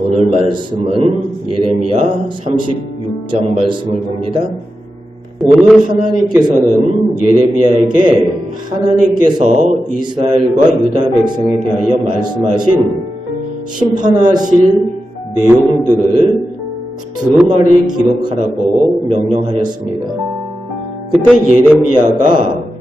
오늘 말씀은 예레미야 36장 말씀을 봅니다. 오늘 하나님께서는 예레미야에게 하나님께서 이스라엘과 유다 백성에 대하여 말씀하신 심판하실 내용들을 두루마리에 기록하라고 명령하였습니다. 그때 예레미야가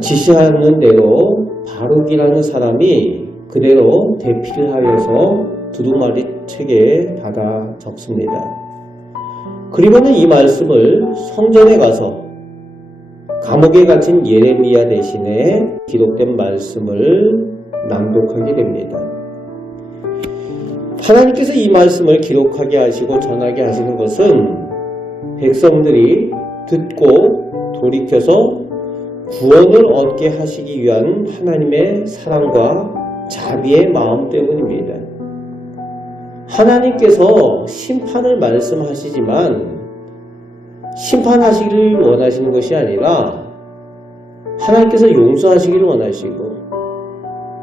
지시하는 대로 바룩이라는 사람이 그대로 대피를 하여서 두루마리 책에 받아 적습니다. 그리고는 이 말씀을 성전에 가서 감옥에 갇힌 예레미야 대신에 기록된 말씀을 낭독하게 됩니다. 하나님께서 이 말씀을 기록하게 하시고 전하게 하시는 것은 백성들이 듣고 돌이켜서 구원을 얻게 하시기 위한 하나님의 사랑과 자비의 마음 때문입니다. 하나님께서 심판을 말씀하시지만 심판하시기를 원하시는 것이 아니라 하나님께서 용서하시기를 원하시고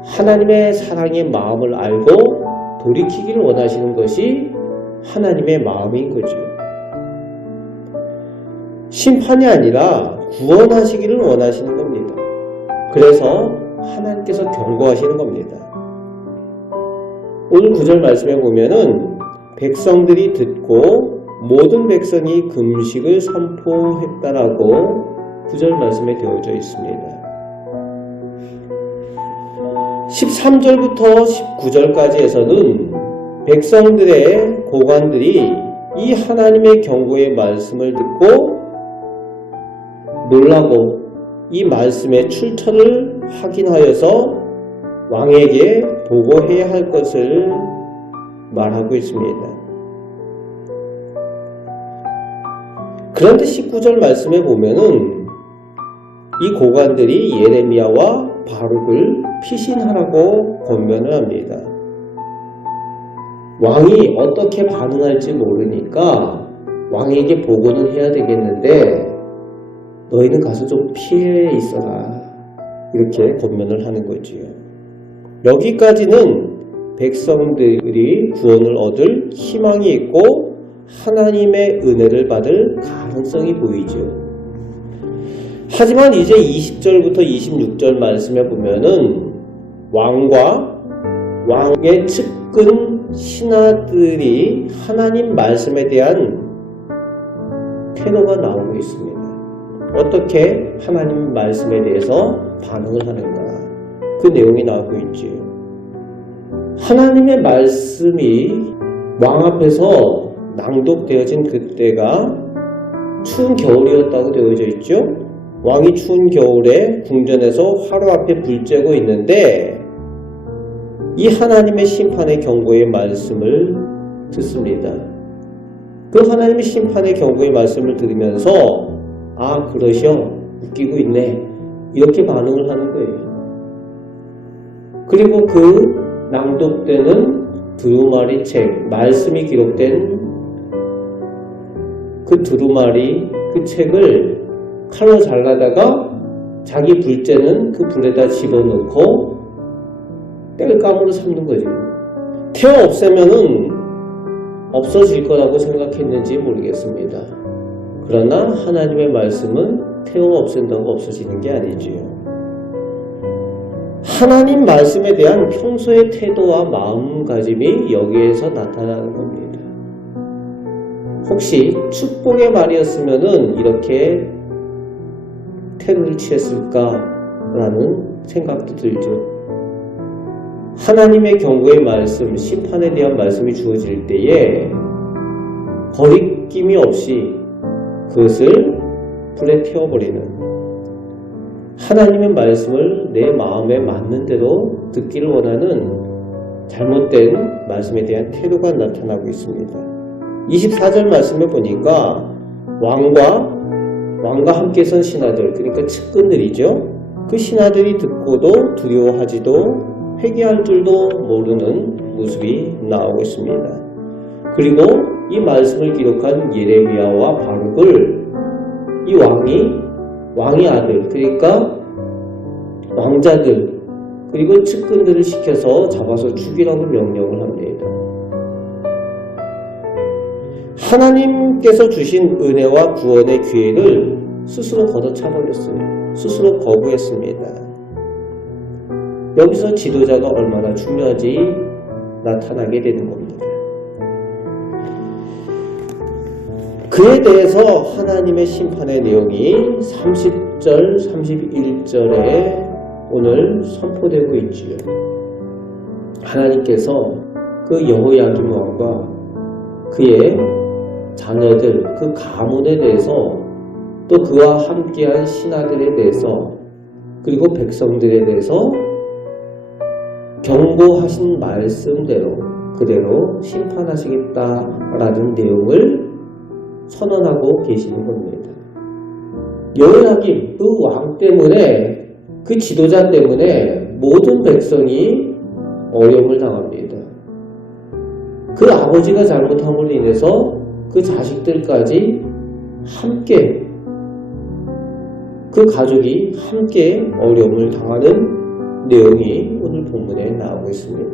하나님의 사랑의 마음을 알고 돌이키기를 원하시는 것이 하나님의 마음인 거죠. 심판이 아니라 구원하시기를 원하시는 겁니다. 그래서 하나님께서 경고하시는 겁니다. 오늘 9절 말씀에 보면은 백성들이 듣고 모든 백성이 금식을 선포했다라고 9절 말씀에 되어져 있습니다. 13절부터 19절까지에서는 백성들의 고관들이 이 하나님의 경고의 말씀을 듣고 놀라고 이 말씀의 출처를 확인하여서 왕에게 보고해야 할 것을 말하고 있습니다. 그런데 19절 말씀에 보면은 이 고관들이 예레미야와 바룩을 피신하라고 권면을 합니다. 왕이 어떻게 반응할지 모르니까 왕에게 보고는 해야 되겠는데 너희는 가서 좀 피해 있어라. 이렇게 권면을 하는 거지요. 여기까지는 백성들이 구원을 얻을 희망이 있고 하나님의 은혜를 받을 가능성이 보이죠. 하지만 이제 20절부터 26절 말씀에 보면은 왕과 왕의 측근 신하들이 하나님 말씀에 대한 태도가 나오고 있습니다. 어떻게 하나님 말씀에 대해서 반응을 하는가, 그 내용이 나오고 있지요. 하나님의 말씀이 왕 앞에서 낭독되어진 그때가 추운 겨울이었다고 되어져 있죠. 왕이 추운 겨울에 궁전에서 화로 앞에 불 쬐고 있는데 이 하나님의 심판의 경고의 말씀을 듣습니다. 그 하나님의 심판의 경고의 말씀을 들으면서 아, 그러셔, 웃기고 있네, 이렇게 반응을 하는 거예요. 그리고 그 낭독되는 두루마리 책, 말씀이 기록된 그 두루마리, 그 책을 칼로 잘라다가 자기 불째는 그 불에다 집어넣고 땔감으로 삼는 거죠. 태워 없애면은 없어질 거라고 생각했는지 모르겠습니다. 그러나 하나님의 말씀은 태워 없앤다고 없어지는 게 아니지요. 하나님 말씀에 대한 평소의 태도와 마음가짐이 여기에서 나타나는 겁니다. 혹시 축복의 말이었으면은 이렇게 태도를 취했을까라는 생각도 들죠. 하나님의 경고의 말씀, 심판에 대한 말씀이 주어질 때에 거리낌이 없이 그것을 불에 태워버리는, 하나님의 말씀을 내 마음에 맞는 대로 듣기를 원하는 잘못된 말씀에 대한 태도가 나타나고 있습니다. 24절 말씀에 보니까 왕과 함께 선 신하들, 그러니까 측근들이죠. 그 신하들이 듣고도 두려워하지도 회개할 줄도 모르는 모습이 나오고 있습니다. 그리고 이 말씀을 기록한 예레미야와 바룩을 이 왕의 아들, 그러니까 왕자들 그리고 측근들을 시켜서 잡아서 죽이라고 명령을 합니다. 하나님께서 주신 은혜와 구원의 기회를 스스로 걷어차버렸어요. 스스로 거부했습니다. 여기서 지도자가 얼마나 중요한지 나타나게 되는 겁니다. 그에 대해서 하나님의 심판의 내용이 30절, 31절에 오늘 선포되고 있지요. 하나님께서 그 여호야김 왕과 그의 자녀들, 그 가문에 대해서 또 그와 함께한 신하들에 대해서 그리고 백성들에 대해서 경고하신 말씀대로 그대로 심판하시겠다라는 내용을 선언하고 계시는 겁니다. 여호야김 그 왕 때문에 그 지도자 때문에 모든 백성이 어려움을 당합니다. 그 아버지가 잘못함으로 인해서 그 자식들까지 함께 그 가족이 함께 어려움을 당하는 내용이 오늘 본문에 나오고 있습니다.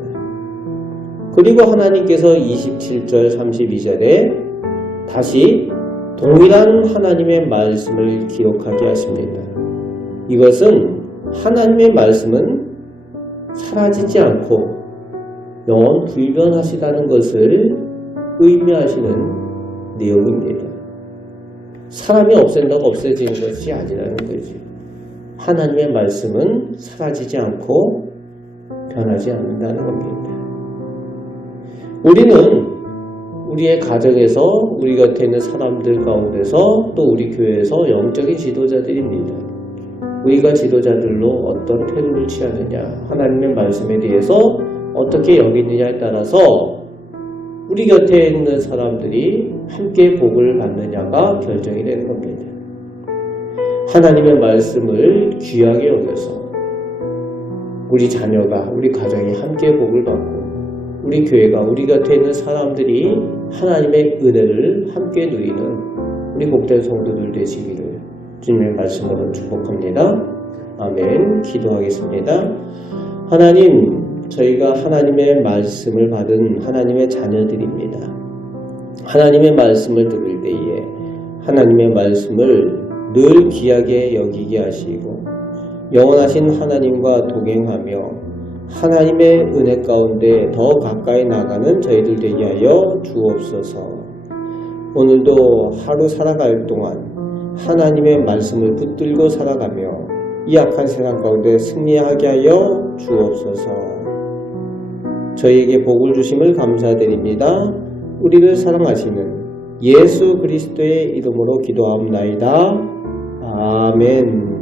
그리고 하나님께서 27절 32절에 다시 동일한 하나님의 말씀을 기록하게 하십니다. 이것은 하나님의 말씀은 사라지지 않고 영원 불변하시다는 것을 의미하시는 내용입니다. 사람이 없앤다고 없어지는 것이 아니라는 거죠. 하나님의 말씀은 사라지지 않고 변하지 않는다는 겁니다. 우리는 우리의 가정에서 우리 곁에 있는 사람들 가운데서 또 우리 교회에서 영적인 지도자들입니다. 우리가 지도자들로 어떤 태도를 취하느냐, 하나님의 말씀에 대해서 어떻게 여기느냐에 따라서 우리 곁에 있는 사람들이 함께 복을 받느냐가 결정이 되는 겁니다. 하나님의 말씀을 귀하게 여겨서 우리 자녀가, 우리 가정이 함께 복을 받고 우리 교회가, 우리 곁에 있는 사람들이 하나님의 은혜를 함께 누리는 우리 복된 성도들 되시기를 주님의 말씀으로 축복합니다. 아멘. 기도하겠습니다. 하나님, 저희가 하나님의 말씀을 받은 하나님의 자녀들입니다. 하나님의 말씀을 들을 때에 하나님의 말씀을 늘 귀하게 여기게 하시고 영원하신 하나님과 동행하며 하나님의 은혜 가운데 더 가까이 나가는 저희들 되게 하여 주옵소서. 오늘도 하루 살아갈 동안 하나님의 말씀을 붙들고 살아가며 이 악한 세상 가운데 승리하게 하여 주옵소서. 저희에게 복을 주심을 감사드립니다. 우리를 사랑하시는 예수 그리스도의 이름으로 기도합나이다. 아멘.